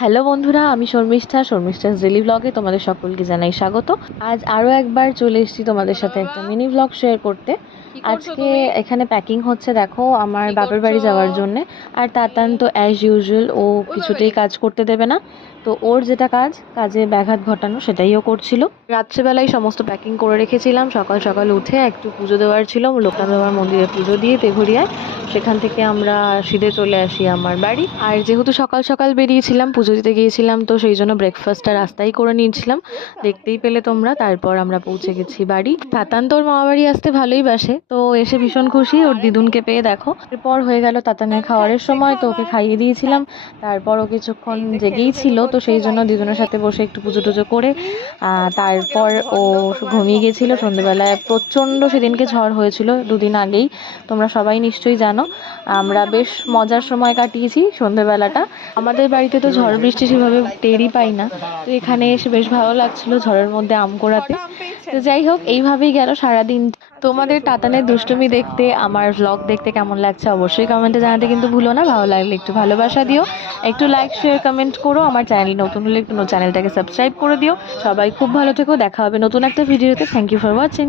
Hello বন্ধুরা, আমি Sharmistha daily ব্লগে তোমাদের সকলকে জানাই স্বাগত। আজ আরও একবার চলে এসেছি তোমাদের সাথে একটা মিনি ব্লগ শেয়ার করতে। আজকে এখানে প্যাকিং হচ্ছে, দেখো, আমার বাপের বাড়ি যাওয়ার জন্যে। আর তাতান তো অ্যাজ ইউজুয়াল, ও কিছুতেই কাজ করতে দেবে না। তো ওর যেটা কাজে ব্যাঘাত ঘটানো, সেটাই ও করছিল। রাত্রেবেলায় সমস্ত প্যাকিং করে রেখেছিলাম। সকাল সকাল উঠে একটু পুজো দেওয়ার ছিল, লোকনাথ বাবার মন্দিরে পুজো দিয়ে তেঘরিয়ায়। সেখান থেকে আমরা সিধে চলে আসি আমার বাড়ি। আর যেহেতু সকাল সকাল বেরিয়েছিলাম, পুজো দিতে গিয়েছিলাম, তো সেই জন্য ব্রেকফাস্টটা রাস্তায় করে নিয়েছিলাম, দেখতেই পেলে তোমরা। তারপর আমরা পৌঁছে গেছি বাড়ি। তাতান তোর মামা বাড়ি আসতে ভালোই বাসে, তো এসে ভীষণ খুশি ওর দিদুনকে পেয়ে। দেখো, এরপর হয়ে গেল তাতানের খাওয়ারের সময়, তো ওকে খাইয়ে দিয়েছিলাম। তারপর ও কিছুক্ষণ জেগেই ছিল, তো সেই জন্য দিদুনের সাথে বসে একটু পুজো টুজো করে তারপর ও ঘুমিয়ে গেছিলো। সন্ধ্যেবেলায় প্রচণ্ড সেদিনকে ঝড় হয়েছিল, দুদিন আগেই, তোমরা সবাই নিশ্চয়ই জানো। আমরা বেশ মজার সময় কাটিয়েছি সন্ধ্যেবেলাটা। আমাদের বাড়িতে তো ঝড় বৃষ্টি সেভাবে টেরই পাই না, তো এখানে এসে বেশ ভালো লাগছিল ঝড়ের মধ্যে আম কোড়াতে। তো যাই হোক, এইভাবেই গেল সারাদিন। তোমাদের তাতানের দুষ্টুমি দেখতে, আমার ভ্লগ দেখতে কেমন লাগছে অবশ্যই কমেন্টে জানাতে কিন্তু ভুলো না। ভালো লাগলে একটু ভালোবাসা দিও, একটু লাইক শেয়ার কমেন্ট করো। আমার চ্যানেল নতুন হলে একটু চ্যানেলটাকে সাবস্ক্রাইব করে দিও। সবাই খুব ভালো থেকো, দেখা হবে নতুন একটা ভিডিওতে। Thank you for watching.